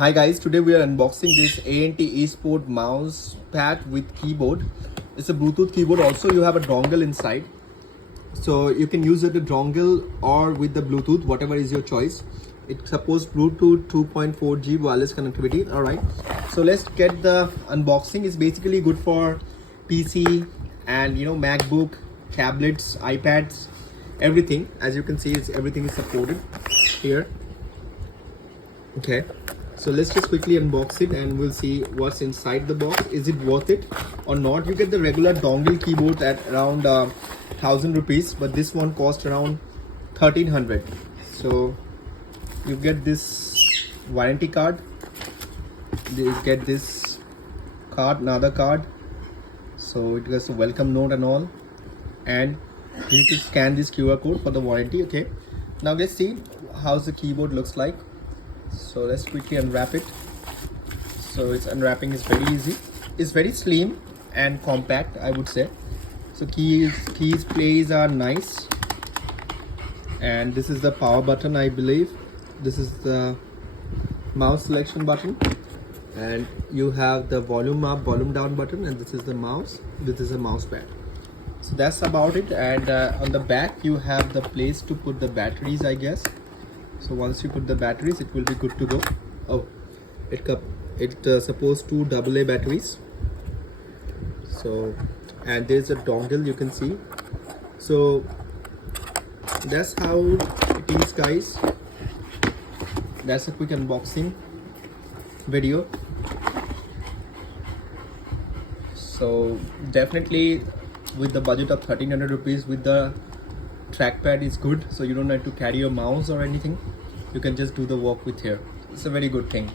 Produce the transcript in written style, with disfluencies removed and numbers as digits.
Hi guys, today we are unboxing this A&T eSport mouse pad with keyboard. It's a Bluetooth keyboard. Also you have a dongle inside, so you can use it with dongle or with the Bluetooth, whatever is your choice. It supports Bluetooth 2.4G wireless connectivity. All right, so let's get the unboxing. It's basically good for PC and MacBook, tablets, iPads, everything. As you can see, everything is supported here. Okay, so let's just quickly unbox it and we'll see what's inside the box. Is it worth it or not? You get the regular dongle keyboard at around 1000 rupees, but this one cost around 1300. So you get this warranty card, you get this card, another card, so it has a welcome note and all, and you need to scan this QR code for the warranty. Okay, now let's see how the keyboard looks like. So let's quickly unwrap it. So its unwrapping is very easy. It's very slim and compact, I would say. So keys plays are nice, and this is the power button, I believe. This is the mouse selection button, and you have the volume up, volume down button, and this is the mouse. This is a mouse pad. So that's about it. And on the back you have the place to put the batteries, I guess. So once you put the batteries, it will be good to go. Oh, it supports two AA batteries. So, and there's a dongle, you can see. So that's how it is, guys. That's a quick unboxing video. So definitely with the budget of 1300 rupees, with the trackpad is good, so you don't have to carry your mouse or anything. You can just do the work with here. It's a very good thing.